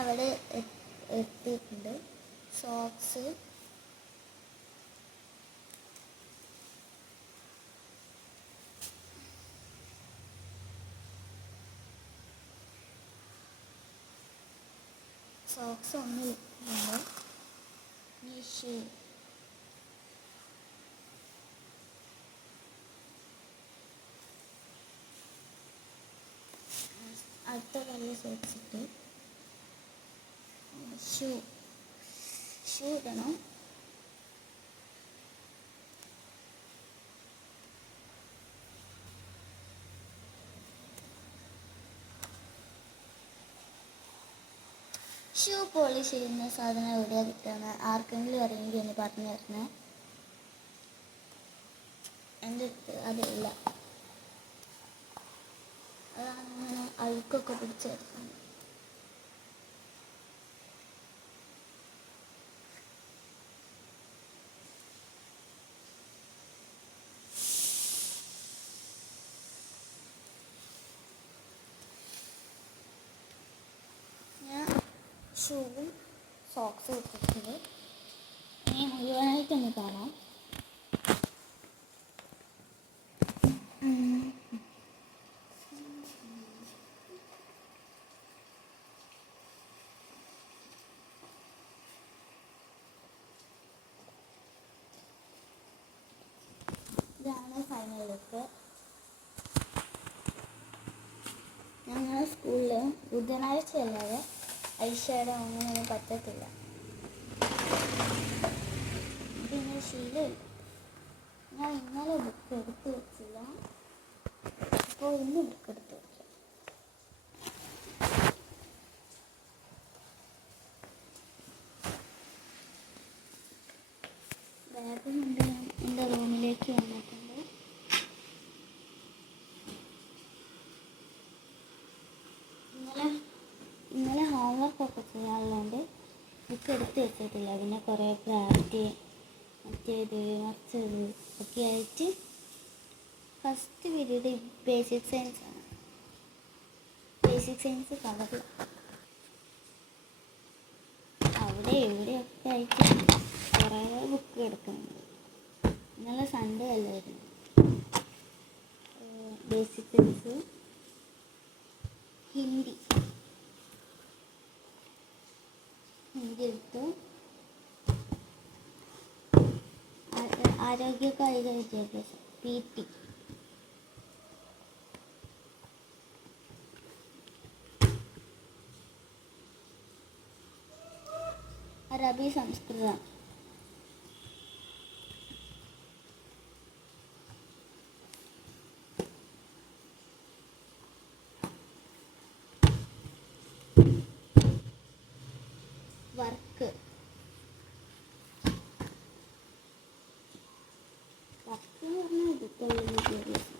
അവിടെ എത്തിയിട്ടുണ്ട്. Socks socks ഒന്നും അടുത്ത കാര്യം സോക്സ് ഇട്ട് ഷൂ. ഷൂ ഇടണം. ഷൂ പോളിഷ് ചെയ്യുന്ന സാധനം എവിടെയാണ് കിട്ടുന്നത് ആർക്കെങ്കിലും അറിയെങ്കിൽ ഒന്ന് പറഞ്ഞു തരണേ. എന്റെ അടുത്ത് അതില്ല. അതങ്ങനെ അഴുക്കൊക്കെ പിടിച്ച് കിടക്കുന്നത് ഞാൻ ഷൂവും സോക്സും ഇട്ടിട്ടുണ്ട്. ഇനി മുഴുവനായിട്ടൊന്ന് കാണാം. ഇതാണ് ഫൈനൽ ലുക്ക് ഞങ്ങളുടെ സ്കൂളിൽ ബുധനാഴ്ച അല്ലാതെ ഐഷയുടെ അങ്ങനെയൊന്നും പറ്റത്തില്ല. പിന്നെ ശീലമില്ല ഞാൻ ഇന്നലെ ബുക്ക് എടുത്ത് വെച്ചില്ല. അപ്പോൾ ഇന്ന് ബുക്ക് എടുത്ത് വെച്ചു ബാഗും കൊണ്ട് ഞാൻ എന്റെ റൂമിലേക്ക് വന്നിട്ടുണ്ട് ഇന്നലെ ഇന്നലെ ഹോംവർക്കൊക്കെ ചെയ്യാനുള്ളതുകൊണ്ട് ബുക്ക് എടുത്ത് വെച്ചിട്ടില്ല. പിന്നെ കുറേ ക്രാഫ്റ്റ് മറ്റേത് മറിച്ചത് ഒക്കെ ആയിട്ട് ഫസ്റ്റ് പീരീഡ് ബേസിക് സയൻസ് ആണ്. ബേസിക് സയൻസ് കളർ അവിടെ എവിടെയൊക്കെ ആയിട്ട് കുറേ ബുക്ക് എടുക്കുന്നുണ്ട് ഇന്നലെ സൺഡേ അല്ലായിരുന്നു ബേസിക് സയൻസ് ഹിന്ദി ഹിന്ദി എടുത്തു ആ- ആരോഗ്യ കായിക വിദ്യാഭ്യാസം പി ടി. അറബി സംസ്കൃതം. വിദ്യാഭ്യാസം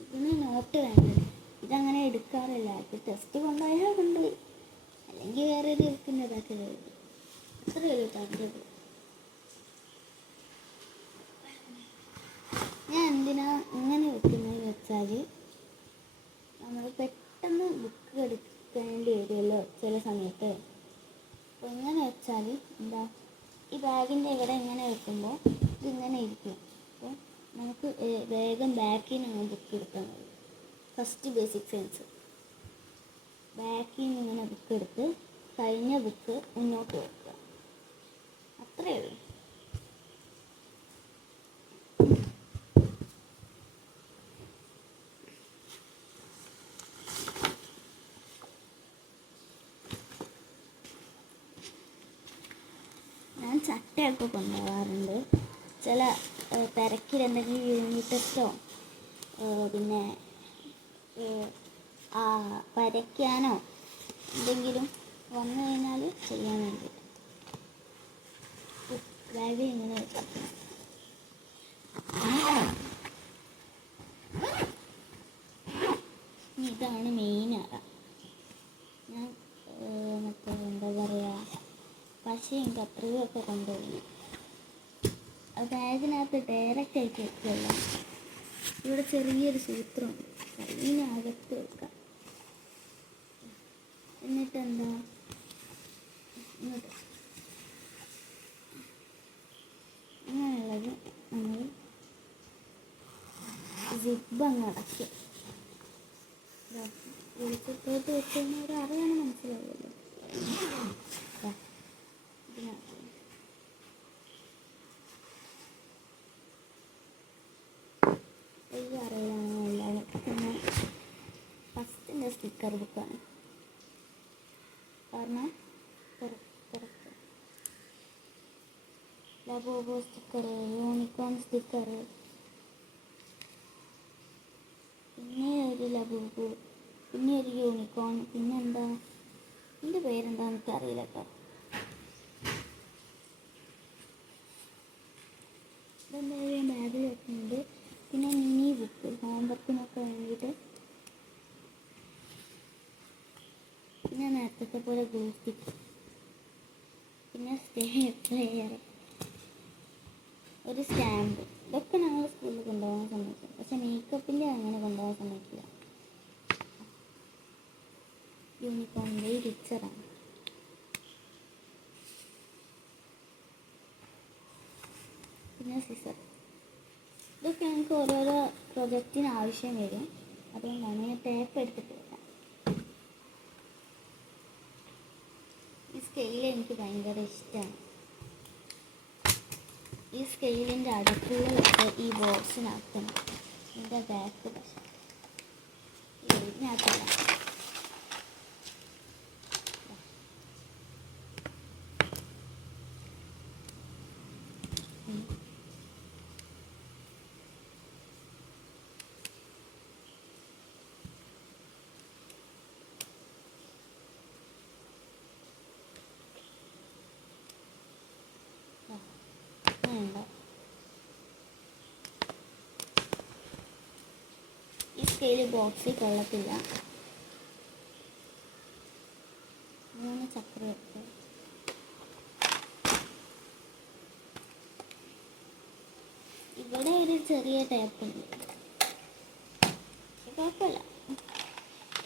ഇതിന് നോട്ട് വേണ്ടത് ഇതങ്ങനെ എടുക്കാറില്ല. ഇപ്പം ടെസ്റ്റ് കൊണ്ടുപോയാൽ കൊണ്ടുപോയി അല്ലെങ്കിൽ വേറെ ഒരു ഇരിക്കുന്നതൊക്കെ എഴുതി അത്രയേ ഉള്ളൂ ഞാൻ എന്തിനാ ഇങ്ങനെ വെക്കുന്നതെന്ന് വെച്ചാൽ നമ്മൾ പെട്ടെന്ന് ബുക്ക് എടുക്കേണ്ടി വരുമല്ലോ ചില സമയത്ത് അപ്പോൾ ഇങ്ങനെ വെച്ചാൽ എന്താ ഈ ബാഗിന്റെ ഇവിടെ ഇങ്ങനെ വെക്കുമ്പോൾ ഇതിങ്ങനെ ഇരിക്കും. അപ്പോൾ നമുക്ക് വേഗം ബാക്കിൽ നിന്നാണ് ബുക്ക് എടുക്കാൻ കഴിയും ഫസ്റ്റ് ബേസിക് സയൻസ് ബാക്കിൽ നിന്ന് ഇങ്ങനെ ബുക്ക് എടുത്ത് കഴിഞ്ഞ ബുക്ക് മുന്നോട്ട് വെക്കുക. അത്രയേ ഉള്ളൂ ഞാൻ ചട്ടയൊക്കെ കൊണ്ടുപോകാറുണ്ട്. ചില തിരക്കിൽ എന്തെങ്കിലും യൂണിറ്റസ്റ്റോ പിന്നെ വരയ്ക്കാനോ എന്തെങ്കിലും വന്നു കഴിഞ്ഞാൽ ചെയ്യാൻ വേണ്ടി. ബാഗ് ഇങ്ങനെ വെക്കാം ഇനി ഇതാണ് മെയിൻ അറ ഞാൻ പറയുക ഒക്കെ കൊണ്ടുപോയി ബാഗിനകത്ത് ഡയറക്റ്റ് ആയിട്ട് വെക്കുകയല്ല ഇവിടെ ചെറിയൊരു സൂത്രമുണ്ട്. കയ്യിനകത്ത് വെക്കാം. എന്നിട്ട് എന്താ അങ്ങനെയുള്ളത് നമ്മൾ സിബ് അങ്ങ് അടയ്ക്കുക വെളിച്ചത്തോട്ട് വെച്ച് കഴിഞ്ഞാൽ അറിയാണ് മനസ്സിലാവുമല്ലോ ദാ, ഇതിനകത്ത്. ഈ അറിയിലാണ് എല്ലാം പിന്നെ ഫസ്റ്റിന്റെ സ്റ്റിക്കർ ബുക്കാണ് കാരണം പുറത്ത്. ലബോബോ സ്റ്റിക്കർ യൂണിക്കോൺ സ്റ്റിക്കർ പിന്നെ ഒരു ലബോബോ പിന്നെ ഒരു യൂണിക്കോൺ പിന്നെന്താ ഇതിന്റെ എനിക്ക് എനിക്കറിയില്ല കേട്ടോ ഇതെന്തായാലും പ്ലെയർ ഒരു സ്റ്റാമ്പ് ഇതൊക്കെ ഞങ്ങൾ സ്കൂളിൽ കൊണ്ടുപോകാൻ സമ്മതിക്കും പക്ഷെ മേക്കപ്പിന്റെ അങ്ങനെ കൊണ്ടുപോകാൻ സമ്മതിക്കില്ല യൂണിഫോമിന്റെ പിക്ചറാണ് പിന്നെ സിസർ ഇതൊക്കെ ഞങ്ങൾക്ക് ഓരോരോ പ്രൊജക്റ്റിന് ആവശ്യം വരും. അതുകൊണ്ടാണ് ഞാൻ ടേപ്പ് എടുത്തിട്ട് വരാം ഈ സ്കെയിൽ എനിക്ക് ഭയങ്കര ഇഷ്ടമാണ് ഈ സ്കെയിലിന്റെ അടുത്തുള്ളതൊക്കെ ഈ ബോക്സിനകത്തണം ഇതിന്റെ ബാക്ക് ഇതിനകത്തില്ല ഉം. ആ, അങ്ങനെയുണ്ടോ ഈ സ്കെയിൽ ബോക്സിൽ കൊള്ളത്തില്ല. മൂന്ന് ചക്ര ഇവിടെ ഒരു ചെറിയ ടേപ്പ് ഉണ്ട്. കുഴപ്പമില്ല.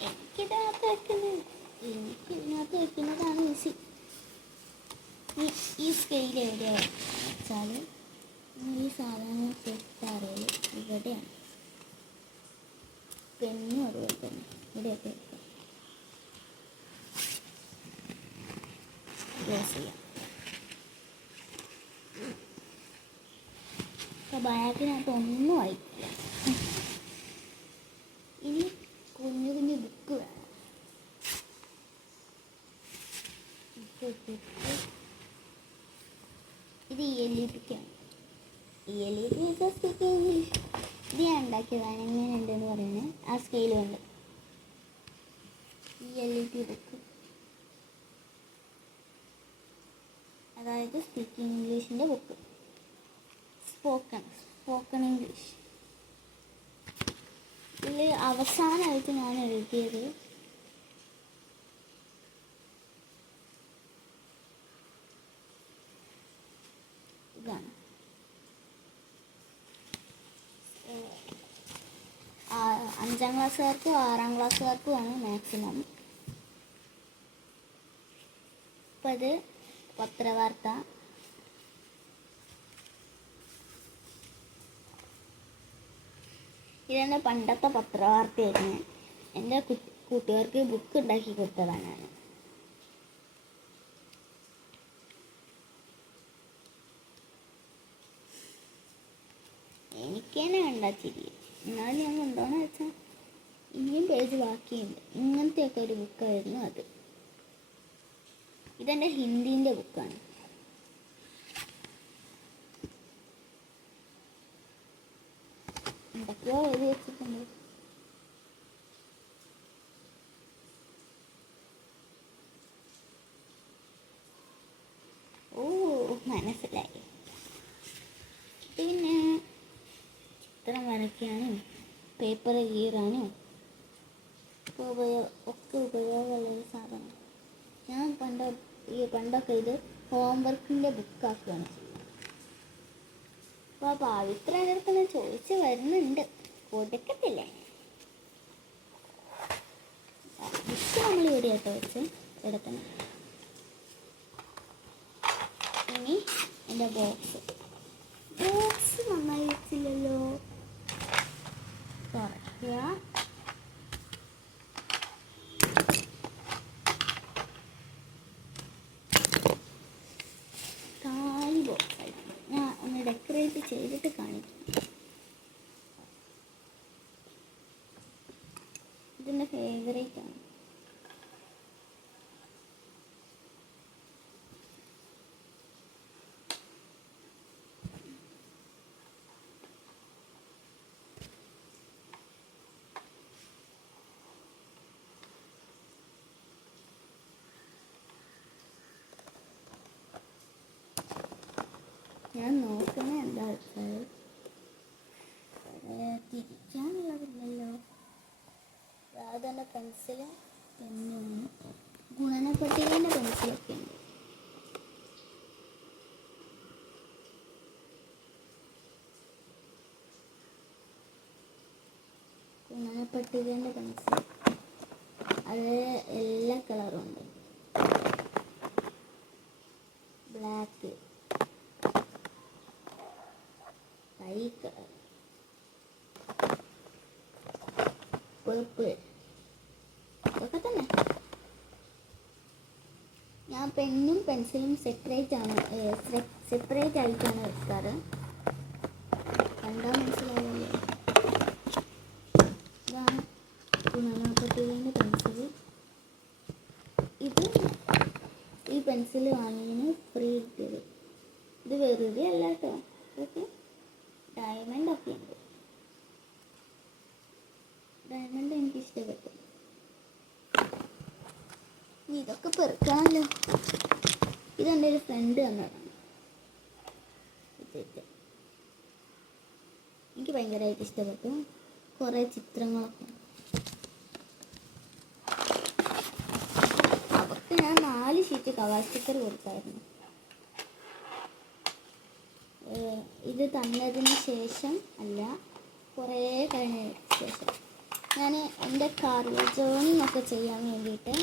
എനിക്കിതിനകത്ത് വെക്കുന്നത് എനിക്ക് ഇതിനകത്ത് വെക്കുന്നതാണ് ഈസി ഈ സ്കെയിൽ എവിടെയാണ് വെച്ചാൽ ഈ സാധനം സെറ്റാറിയത് ഇവിടെയാണ്. പെന്നും അതുപോലെ തന്നെ. ഇവിടെയൊക്കെ ക്ലോസ് ചെയ്യാം. അപ്പോൾ ബാഗിനകത്ത് ഒന്നും അയക്കില്ല ഇനി കുഞ്ഞു കുഞ്ഞു ബുക്ക് വേണം ബുക്ക് വെച്ചിട്ട് ഇത് E L E പിക്കാണ് E L E P speak English ഉണ്ടാക്കിയതാണ് എങ്ങനെയുണ്ടെന്ന് പറയുന്നത് ആ സ്കെയിൽ കൊണ്ട്. ഈ എൽ ഇ ടി ബുക്ക് അതായത് സ്പീക്കിംഗ് ഇംഗ്ലീഷിന്റെ ബുക്ക് സ്പോക്കൺ സ്പോക്കൺ ഇംഗ്ലീഷ് ഇതിൽ അവസാനമായിട്ട് ഞാൻ എഴുതിയത് ഇതാണ് ആ, അഞ്ചാം ക്ലാസ്സുകാർക്കും ആറാം ക്ലാസ്സുകാർക്കുമാണ് മാക്സിമം അപ്പം ഇത് പത്രവാർത്ത. ഇതെന്റെ പണ്ടത്തെ പത്രവാർത്തയായിരുന്നു. എന്റെ കൂട്ടുകാർക്ക് ബുക്ക് ഉണ്ടാക്കി കൊടുത്തതാണ്. ഞാൻ എനിക്ക് തന്നെ കണ്ടാച്ചിരി എന്നാലും ഞാൻ എന്താണെന്ന് വെച്ചാൽ ഇനിയും പേജ് ബാക്കിയുണ്ട്. ഇങ്ങനത്തെയൊക്കെ ഒരു ബുക്കായിരുന്നു അത്. ഇതെന്റെ ഹിന്ദീന്റെ ബുക്കാണ്. എന്തൊക്കെയോ എഴുതി വെച്ചിട്ടുണ്ട്. വരയ്ക്കാനും പേപ്പർ കീറാനും ഉപയോഗ ഒക്കെ ഉപയോഗമുള്ളൊരു സാധനം. ഞാൻ പണ്ട് ഈ പണ്ടൊക്കെ ഇത് ഹോംവർക്കിന്റെ ബുക്കാക്കുകയാണ് അപ്പോൾ പവിത്ര എന്റെ അടുത്ത് ഞാൻ ചോദിച്ച് വരുന്നുണ്ട്. കൊടുക്കത്തില്ലേ? ബുക്ക് നമ്മൾ ഇവിടെ കേട്ടോ വെച്ച്. എടുക്കണം. ഇനി എന്റെ ബോക്സ് ബോക്സ് നന്നായി തുറക്കുക കാലി ബോക്സ് ആയിട്ട്. ഞാൻ ഒന്ന് ഡെക്കറേറ്റ് ചെയ്തിട്ട് കാണിക്കാം. ഇതിന്റെ ഫേവറേറ്റ് ആണ്. ഞാൻ നോക്കുന്നത് എന്താ വെച്ചാൽ തിരിക്കാനുള്ളതില്ലല്ലോ. സാധാരണ പെൻസിൽ പെണ്ണും ഗുണനപ്പട്ടികേന്റെ പെൻസിലൊക്കെ ഉണ്ട്. ഗുണനപ്പട്ടികേന്റെ പെൻസിൽ അത് എല്ലാ കളറും ഉണ്ട്. Purple. തന്നെ ഞാൻ പെന്നും പെൻസിലും സെപ്പറേറ്റ് ആണ് സെപ്പറേറ്റ് ആയിട്ടാണ് വെക്കാറ്. കണ്ടാൽ മനസ്സിലാവില്ലേ ഇതാണ് ഗുണനാപ്പത്തിന്റെ പെൻസിൽ ഇത് ഈ പെൻസിൽ വാങ്ങിയതിന് ഫ്രീ കിട്ടിയത് ഇത് വെറുതെ അല്ല കേട്ടോ. ഇതൊക്കെ ഡയമണ്ട് ഒക്കെ ഉണ്ട്. ഡയമണ്ട് എനിക്ക് ഇഷ്ടപ്പെട്ടു ഇതൊക്കെ പെറുക്കാമല്ലോ. ഇതെന്റെ ഒരു ഫ്രണ്ട് തന്നതാണ്. ഇത്. എനിക്ക് ഭയങ്കരമായിട്ട് ഇഷ്ടപ്പെട്ടു. കുറേ ചിത്രങ്ങളൊക്കെ. അവർക്ക് ഞാൻ നാല് ഷീറ്റ് കവാസ്റ്റിക്കർ കൊടുത്തായിരുന്നു. ഇത് തന്നതിന് ശേഷം അല്ല കുറേ കഴിഞ്ഞ ശേഷം. ഞാൻ എന്റെ കാറിൽ ജേണിംഗ് ഒക്കെ ചെയ്യാൻ വേണ്ടിയിട്ട്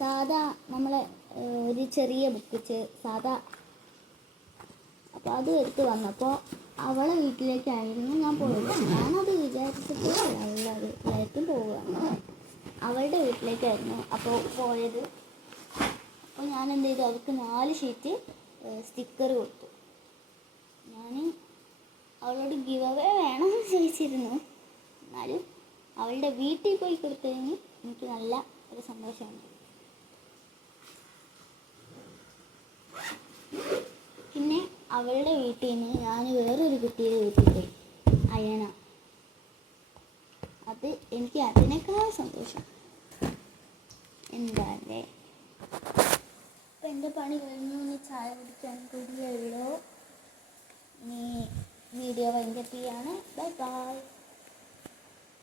സാധാ നമ്മളെ ഒരു ചെറിയ ബുക്ക് സാധാ അപ്പോൾ അത് എടുത്ത് വന്നപ്പോൾ അവളെ വീട്ടിലേക്കായിരുന്നു ഞാൻ പോയത്. ഞാനത് വിചാരിച്ചിട്ട് അവളുടെ വീട്ടിലേക്ക് പോവുകയാണ്. അവളുടെ വീട്ടിലേക്കായിരുന്നു അപ്പോൾ പോയത്. അപ്പോൾ ഞാൻ എന്ത് ചെയ്തു അവൾക്ക് നാല് ഷീറ്റ് സ്റ്റിക്കർ കൊടുത്തു. അവളോട് ഗിവ് അവേ വേണമെന്ന് ചോദിച്ചിരുന്നു. എന്നാലും അവളുടെ വീട്ടിൽ പോയി കൊടുത്തതിന് എനിക്ക് നല്ല ഒരു സന്തോഷമുണ്ട്. പിന്നെ അവളുടെ വീട്ടിൽ നിന്ന് ഞാൻ വേറൊരു കുട്ടിയുടെ വീട്ടിൽ പോയി അയണ. അത് എനിക്ക് അതിനേക്കാൾ സന്തോഷം. എന്താ അല്ലേ അപ്പം എന്റെ പണി കഴിഞ്ഞു ഇനി ചായ കുടിക്കാൻ കൂടിയുള്ളൂ ഇനി വീഡിയോ വൈൻഡപ്പ് ബൈ ബൈ.